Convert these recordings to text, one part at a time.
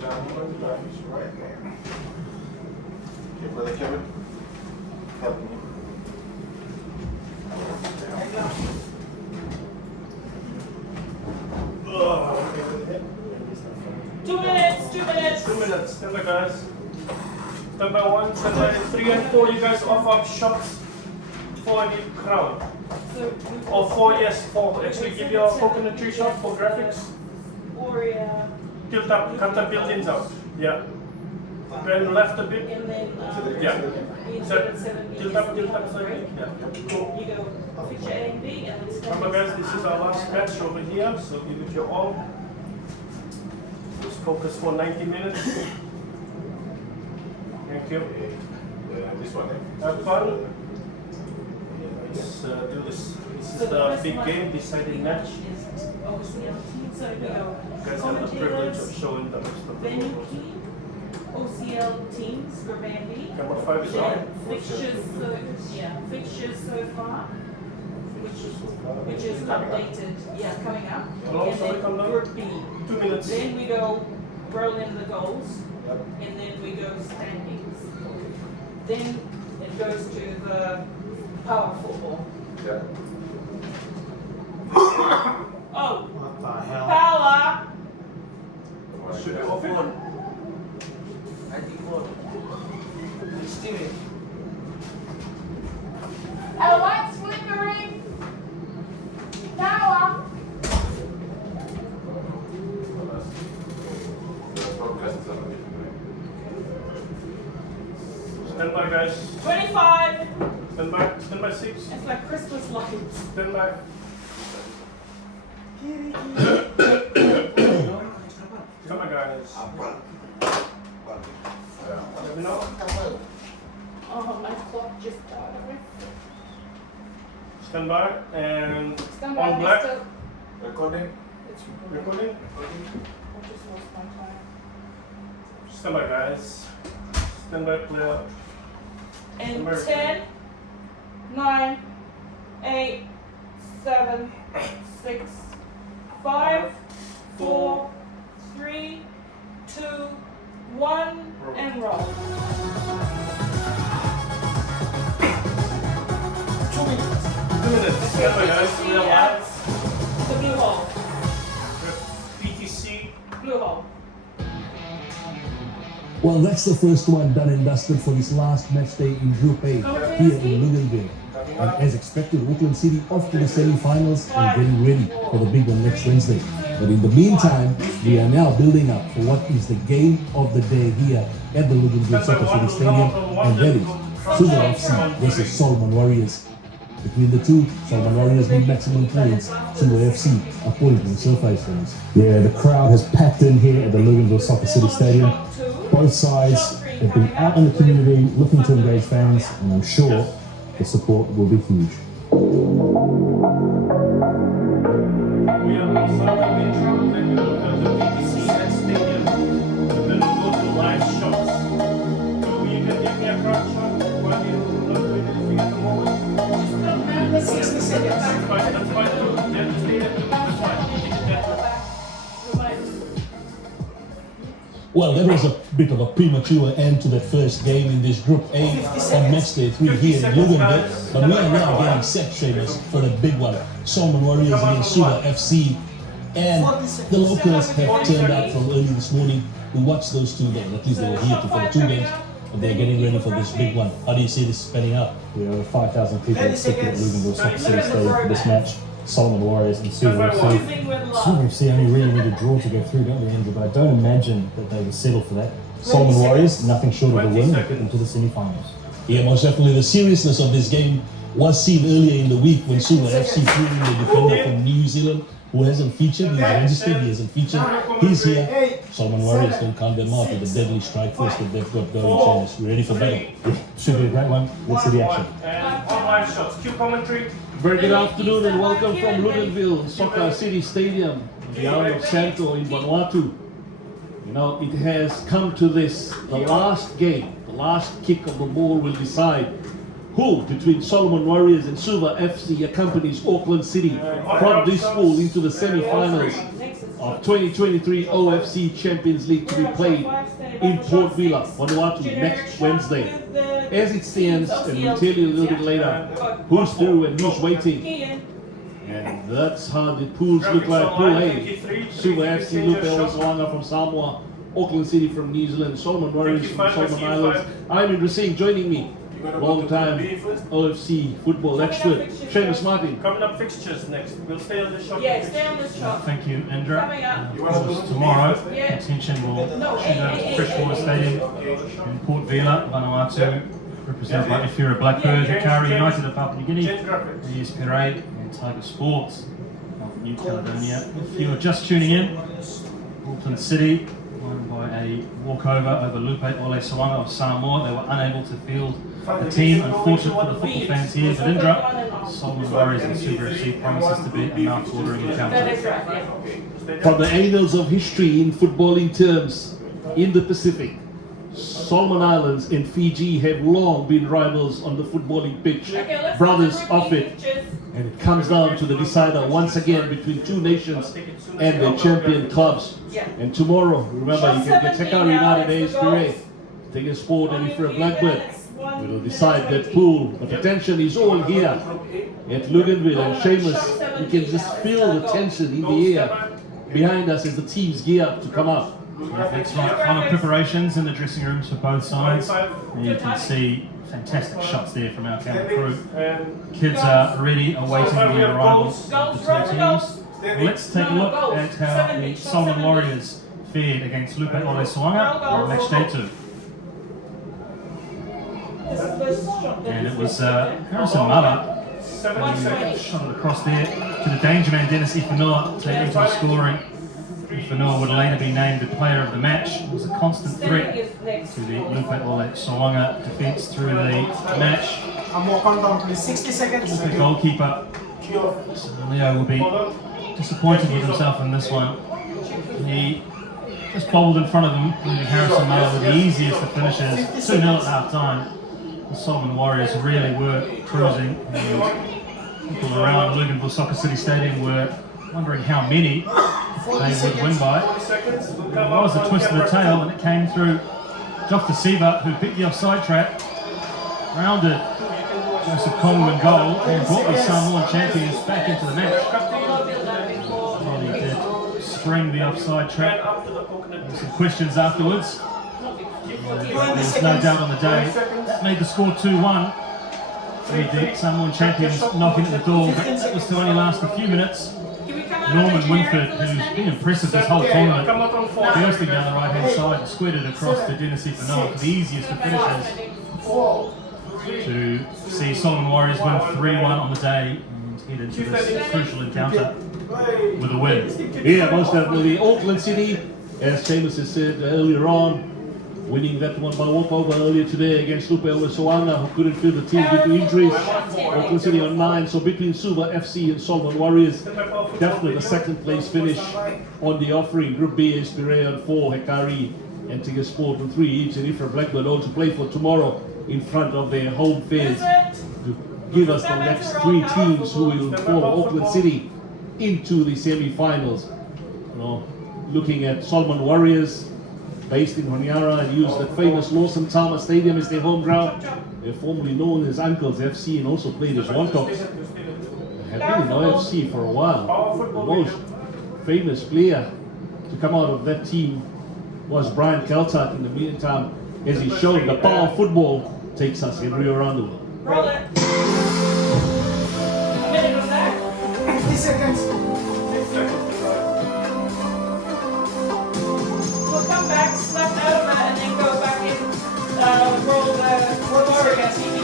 Okay, Brother Kevin, help me. 2 minutes, 2 minutes. 2 minutes. Stand by, guys. Stand by 1, stand by 3 and 4. You guys offer up shots for the crowd. So, Or 4, yes, 4. Actually, give you a coconut tree shot for graphics. or Tilt up, cut the buildings out. Yeah. Then left a bit. and then Yeah. So, tilt up, right? sorry. Yeah. Cool. You go picture A and B and then stand. Remember, guys, this is our last match over here, so give it your all. Just focus for 90 minutes. Thank you. This one, Have fun. Let's do this. This is the big game, deciding match. Is obviously on team, so we go You guys have the privilege of showing the most of the venue photos. key, OCL teams for band B. Camera 5 is on. Fixtures, fixtures so far, which is updated, coming up. How long And shall we then come down? Group B. 2 minutes. Then we go roll in the goals, and then we go standings. Then it goes to the power football. Yeah. Oh, What the hell? power! Should I off it? I like slippery. Power! Stand by, guys. 25. Stand by. Stand by 6. It's like Christmas lights. Stand by. Come on, guys. Let me know. Oh, my clock just died of it. Stand by and Stand by, on black. Mr. Recording. It's recording. Recording. I just lost my time. Stand by, guys. Stand by, player. And American. 10, 9, 8, 7, 6, 5, 4, 3, 2, 1, and roll. 2 minutes. 2 minutes. Stand by, guys. We are live. The blue hole. PTC. Blue hole. Well, that's the first one done and dusted for this last match day in Group A here in Luganville. And as expected, Auckland City off to the semi-finals and getting ready for the big one next Wednesday. But in the meantime, we are now building up for what is the game of the day here at the Luganville Soccer City Stadium, and that is Suva FC versus Solomon Warriors. Between the two, Solomon Warriors need maximum points. Suva FC a point on surface fans. Yeah, the crowd has packed in here at the Luganville Soccer City Stadium. Both sides have been out in the community looking to engage fans, and I'm sure the support will be huge. We are also on the intro, then we will go to PTC and stadium. Then we'll go to live shots. So you can give me a crowd shot while you're not doing anything at the moment. 60 seconds. That's fine too. Then just leave it. That's fine. You can get that. Well, that was a bit of a premature end to that first game in this Group A on match day 3 here in Luganville. But we are now getting set, Seamus, for the big one. Solomon Warriors against Suva FC. And the locals have turned out from early this morning to watch those two games. At least they were here for the two games. And they're getting ready for this big one. How do you see this spanning out? We have 5,000 people expected at Luganville Soccer City Stadium for this match. Solomon Warriors and Suva FC. Suva FC only really need a draw to go through, don't they, Andrew? But I don't imagine that they would settle for that. Solomon Warriors, nothing short of a win, will get them to the semi-finals. Yeah, most definitely. The seriousness of this game was seen earlier in the week when Suva FC threw in the defender from New Zealand who hasn't featured. He's registered, he hasn't featured. He's here. Solomon Warriors don't count them out with the deadly strike force that they've got going. Seamus, you ready for battle? Yeah, should be a great one. Let's see the action. And on live shots. Cue commentary. Very good afternoon and welcome from Luganville Soccer City Stadium, the island of Santo in Vanuatu. You know, it has come to this, the last game, the last kick of the ball will decide who between Solomon Warriors and Suva FC accompanies Auckland City from this pool into the semi-finals. of 2023 OFC Champions League to be played in Port Vila, Vanuatu next Wednesday. As it stands, and we'll tell you a little bit later who's through and who's waiting. And that's how the pools look like. Pool A, Suva FC, Lupe Oleswanga from Samoa, Auckland City from New Zealand, Solomon Warriors from Solomon Islands. I'm in Racine, joining me, long-time OFC football expert, Seamus Martin. Coming up fixtures next. We'll stay on the shop. Yeah, stay on the shop. Thank you, Indra. Coming up. You want to go to Tomorrow, Yeah. intention will No, shoot out to Freshwater Stadium in Port Vila, Vanuatu, represented by Efira Blackbird, Hikari United of Papua New Guinea, Change graphics. ES Parade and Tiger Sports of New Caledonia. If you are just tuning in, Auckland City won by a walkover over Lupe Oleswanga of Samoa. They were unable to field the team. Unfortunate for the football fans here, but Indra, Solomon Warriors and Suva FC promises to be a mouth-watering That encounter. is right, yeah. From the annals of history in footballing terms, in the Pacific, Solomon Islands and Fiji have long been rivals on the footballing pitch, Okay, let's brothers go to of it. pictures. And it comes down to the decider once again between two nations and their champion clubs. Yeah. And tomorrow, remember, you can get Tekau United AS Pire, take a sport and for a Blackbird. We'll decide that pool, but the tension is all here at Luganville and Seamus. You can just feel the tension in the air behind us as the teams gear up to come out. Yeah, that's right. Final preparations in the dressing rooms for both sides. And you can see fantastic shots there from our camera crew. And Kids are ready, awaiting the arrival of Goals, the roll two the teams. goals. Well, let's take a look at how the Solomon Warriors fared against Lupe Oleswanga on match day 2. This is the shot that And is it was there. Harrison Mala 70 seconds. shot it across there to the danger man Dennis Ifanoa to enter the scoring. Ifanoa would later be named the player of the match. It was a constant Standing threat is next. to the Lupe Oleswanga defence through the match. I'm more countdown, please. 60 seconds. The goalkeeper Leo will be disappointed with himself in this one. He just bobbled in front of him, leaving Harrison Mala with the easiest of finishes. 2-0 at half time. The Solomon Warriors really were cruising. And people around Luganville Soccer City Stadium were wondering how many they would win by. There was a twist of the tail and it came through Jofta Siva, who picked the offside trap, rounded Joseph Kongu in goal and brought the Samoan champions back into the match. And he did spring the offside trap. Some questions afterwards. There's no doubt on the day that made the score 2-1. With the Samoan champions knocking at the door, but that was to only last a few minutes. Can we come out Norman of the chair Winford, for the who's been standings? impressive this whole tournament, Come out on 4 bursting down the right hand side and squared it across to Dennis Ifanoa for the easiest of finishes to see Solomon Warriors win 3-1 on the day and head into this crucial encounter with a win. Yeah, most definitely. Auckland City, as Seamus has said earlier on, winning that one by walkover earlier today against Lupe Oleswanga, who couldn't field the team due to injuries. Auckland City on 9, so between Suva FC and Solomon Warriors, definitely the second place finish on the offering. Group B is Pire on 4, Hikari and Tiger Sport on 3 each, and Ifra Blackbird all to play for tomorrow in front of their home fans to give us the next 3 teams who will follow Auckland City into the semi-finals. You know, looking at Solomon Warriors, based in Honiara and use the famous Lawson Tama Stadium as their home ground. They're formerly known as Uncles FC and also played as Wontoks. They have been in OFC for a while. The most famous player to come out of that team was Brian Keltart. In the meantime, as he showed, the power of football takes us everywhere around the world. Roll it. A minute on that. 50 seconds. We'll come back, slap out of it, and then go back and roll the Warrior TV.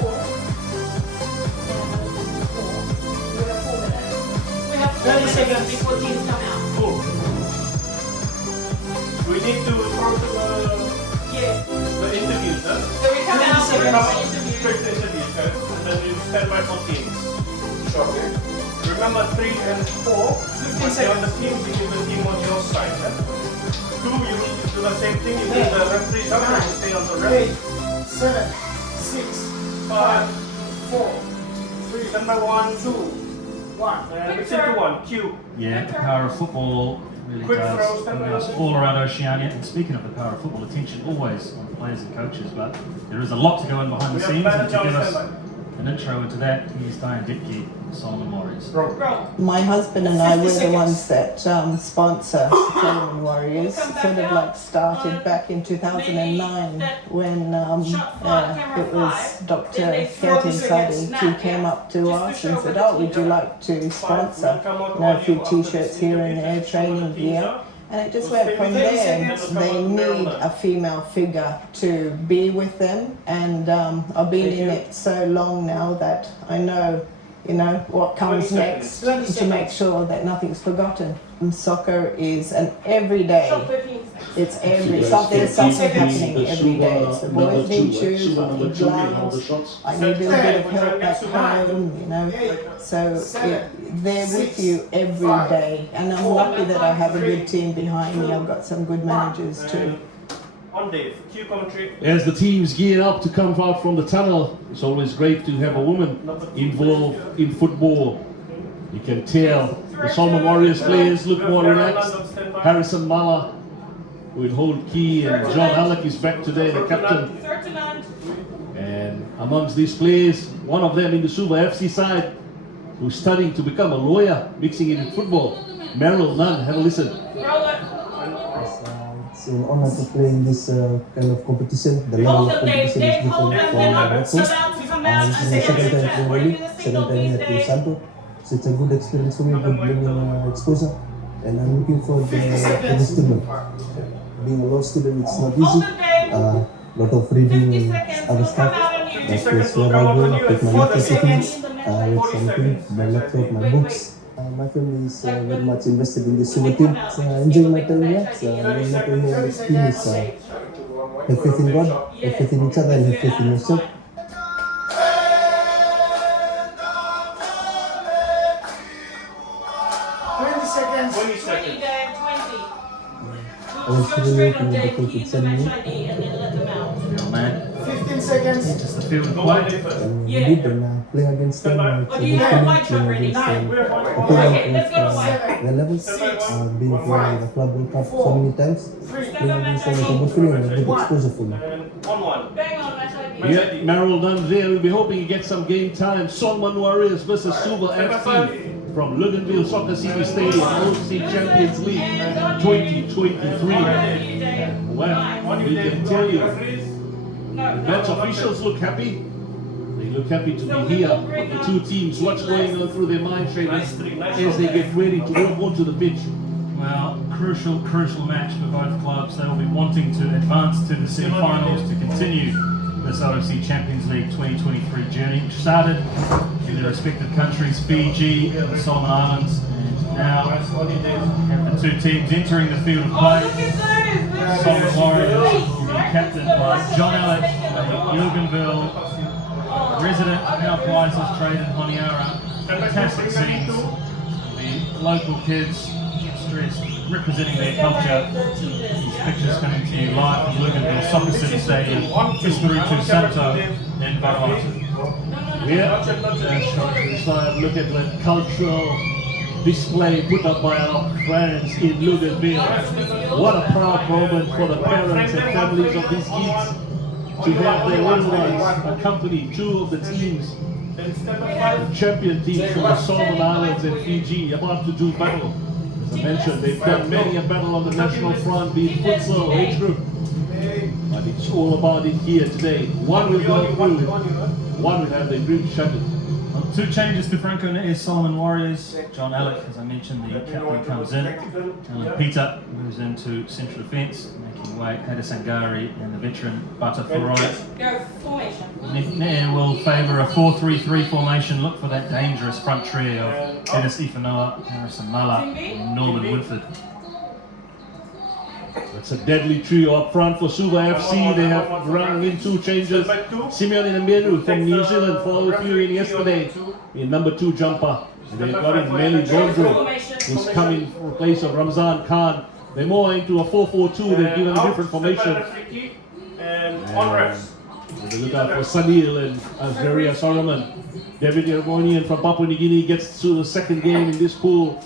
4. We have 30 seconds before teams come out. Cool. We need to throw to Yeah. the interviews, huh? So we come out, we're going to interview. Straight to interviews, guys. And then you stand by for teams. Shortly. Remember 3 and 4. When you're on the team, you give the team on your side. Huh? 2, you need to do the same thing. You give the referee somewhere and stay on the 8, ref. 7, 6, 5, 4, 3, stand by 1, 2, Listen to one. Q. Yeah, the power of football really Quick throws, does stand bring by. us all around Oceania. And speaking of the power of football, attention always on players and coaches, but there is a lot to go in behind the scenes. And to give us an intro into that, here's Diane Ditke, Solomon Warriors. Roll. My husband and I were the ones that sponsor Solomon Warriors. Sort of like started back in 2009 when it was Dr. Kenton Sadi. He came up to us and said, "Oh, would you like to sponsor a few t-shirts here and there, training gear?" And it just went from there. They need a female figure to be with them, and I've been in it so long now that I know, you know, what comes next to make sure that nothing's forgotten. Soccer is an everyday. It's there's something happening every day. It's the boys need shoes, I need gloves, I need a little bit of help back home, you know. So they're with you every day, and I'm lucky that I have a good team behind me. I've got some good managers too. On Dave. Q commentary. As the teams gear up to come out from the tunnel, it's always great to have a woman involved in football. You can tell the Solomon Warriors players look more relaxed. Harrison Mala will hold key, and John Alec is back today, the captain. Third to none. And amongst these players, one of them in the Suva FC side, who's studying to become a lawyer, mixing it in football. Merrill Nunn, have a listen. Roll it. It's an honor to play in this kind of competition. The level Hold of them, Dave. competition Dave, is hold different them. from Then Red sit Coast. down. Come down. This is my second time playing the league, second time here at Rio Santo. So it's a good experience for me, good learning exposure, and I'm looking forward to this tournament. Being a law student, it's not Hold easy. them, Dave. Lot of reading 50 and seconds. other We'll stuff. come out on you. That's where I go, take my laptop with me, with something, my laptop, my books. My family is very much invested in this super team. So I enjoy my time here. So I'm not here in this team is have faith in God, have faith in each other, and have faith in yourself. 20 seconds. 20 20, seconds. Dave. 20. I was Go really straight on looking at Dave. the coach Key with in the match me. ID and then let them out. Field man, 15 seconds. just the field Go on, play. Dave first. And Yeah. we did and playing against them. It's Oh, a do you good have feeling white shirt playing ready? against Nine. We're on. Okay, let's go to white. their levels. I've been playing the Club World Cup so many times. Playing against them is a good feeling and a good exposure for me. And on one. Bang on match ID. Yeah, Merrill Nunn there. We'll be hoping you get some game time. Solomon Warriors versus Suva FC from Luganville Soccer City Stadium, OC Champions League 2023. Well, we can tell you, match officials look happy. They look happy to be here. But the two teams, what's going on through their mind, Shayman, as they get ready to walk onto the pitch? Well, crucial match for both clubs. They'll be wanting to advance to the semi-finals to continue this OFC Champions League 2023 journey, which started in their respective countries, Fiji, the Solomon Islands, and now have the two teams entering the field of Oh, play. look at those. Solomon Warriors, captained by John Alec, a Luganville resident, now applies his trade in Honiara. Fantastic scenes. The local kids stressed, representing their culture. These pictures coming to you live from Luganville Soccer City Stadium, Espiritu Santo in Vanuatu. Yeah, so look at the cultural display put up by our friends in Luganville. What a proud moment for the parents and families of these kids to have their little ones accompany two of the teams, champion teams from the Solomon Islands and Fiji, about to do battle. As I mentioned, they've done many a battle on the national front, be it futsal, age group. But it's all about it here today. One will go through, one will have their group shattered. Two changes to Franco Neves Solomon Warriors. John Alec, as I mentioned, the captain comes in. Peter moves into central defence, making way Hada Sangari and the veteran Bata Farai. Go formation. Nair will favour a 4-3-3 formation. Look for that dangerous front trio of Dennis Ifanoa, Harrison Mala, and Norman Woodford. It's a deadly trio up front for Suva FC. They have run in two changes. Simeon Namiru from New Zealand followed through in yesterday in number 2 jumper. And they've got in Meli Gondro, who's coming in place of Ramzan Khan. They're more into a 4-4-2. They've given a different formation. And on refs. We look out for Sanil and Azharia Solomon. David Yermonian from Papua New Guinea gets to the second game in this pool.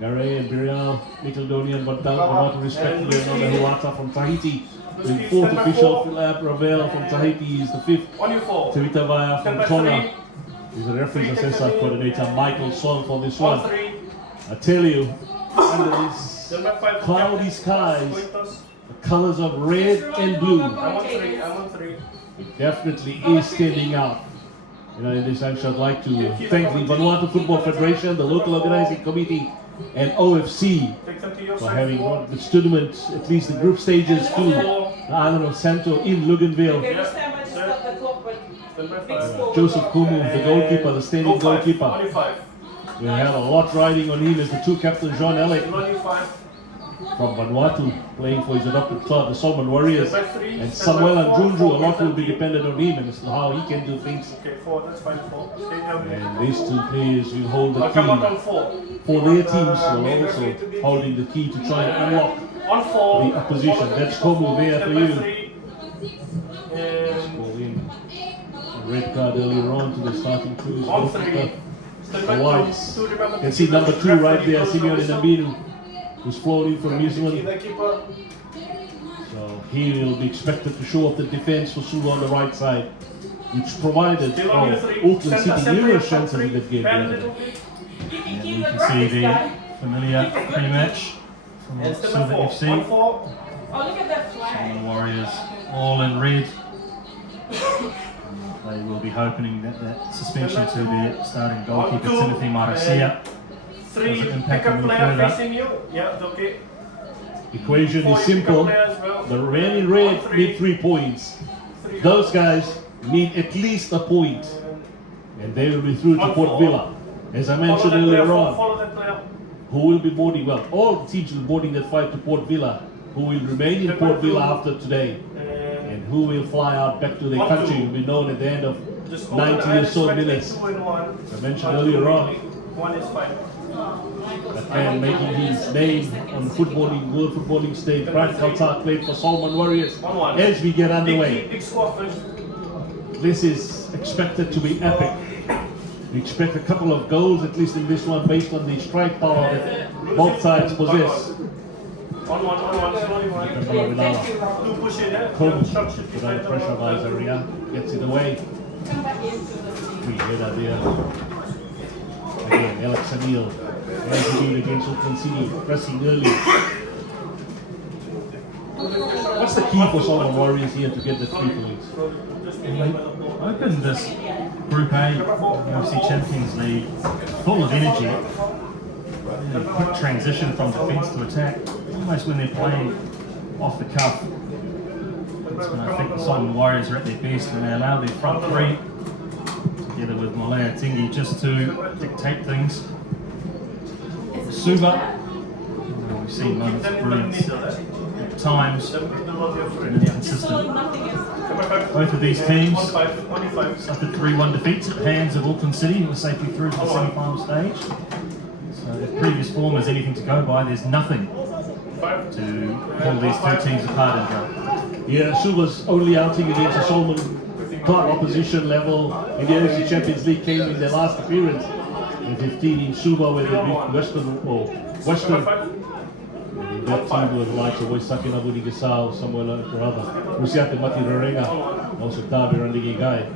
Garay and Birial, Nickeldonian, Vanuatu respectively, and Huata from Tahiti. The fourth official, Philip Ravel from Tahiti, is the fifth. Tevita Vaya from Tonga. He's the referee's assessor coordinator, Michael Sol, for this one. I tell you, under these cloudy skies, the colors of red and blue definitely is standing out. You know, in this action, I'd like to thank the Vanuatu Football Federation, the local organizing committee, and OFC for having brought this tournament, at least the group stages, to the island of Santo in Luganville. Joseph Kumu, the goalkeeper, the standing goalkeeper. We have a lot riding on him as the two captains, Jean Alec from Vanuatu, playing for his adopted club, the Solomon Warriors, and Samuel Anjunju. A lot will be dependent on him and as to how he can do things. And these two players will hold the key for their teams, will also holding the key to try and unlock the opposition. That's Komu there for you. Let's call in a red card earlier on to the starting crew. The lights. You can see number 2 right there, Simeon Nambinu, who's flown in from New Zealand. So he will be expected to show up the defense for Sulu on the right side, which provided Auckland City numerous chances in that game. And you can see the familiar pre-match from Silver FC. Oh, look at that flag. The Warriors all in red. They will be hoping that suspension to the starting goalkeeper Timothy Marasia doesn't impact them further. Equation is simple. The man in red need 3 points. Those guys need at least a point, and they will be through to Port Villa. As I mentioned earlier on, who will be boarding? Well, all the teams will be boarding that flight to Port Villa. Who will remain in Port Villa after today, and who will fly out back to their country will be known at the end of 90 or so minutes. As I mentioned earlier on, that man making his name on the world footballing stage, Brian Kaltak, played for Solomon Warriors. As we get underway, this is expected to be epic. We expect a couple of goals, at least in this one, based on the strike power that both sides possess. Without pressure by Zaria, gets it away. Free header there. Again, Alex Anil, as he did against Auckland City, pressing early. What's the key for Solomon Warriors here to get the 3 points? They opened this Group A UFC Champions League full of energy. A quick transition from defence to attack, almost when they're playing off the cuff. It's when I think the Solomon Warriors are at their best when they allow their front 3 together with Malaya Tingi just to dictate things. Suva, we've seen moments of brilliance at times, and inconsistent. Both of these teams suffered 3-1 defeats at the hands of Auckland City, who were safely through to the semi-final stage. So if previous form is anything to go by, there's nothing to pull these 2 teams apart and go. Yeah, Suva's only outing against a Solomon club opposition level in the NFC Champions League came in their last appearance in 15 in Suva, where they beat Western. And that team was like Waisake Nabuni Gasao, Samuel Karada, Rusiate Mati Rarenga, also Davi Randigigai.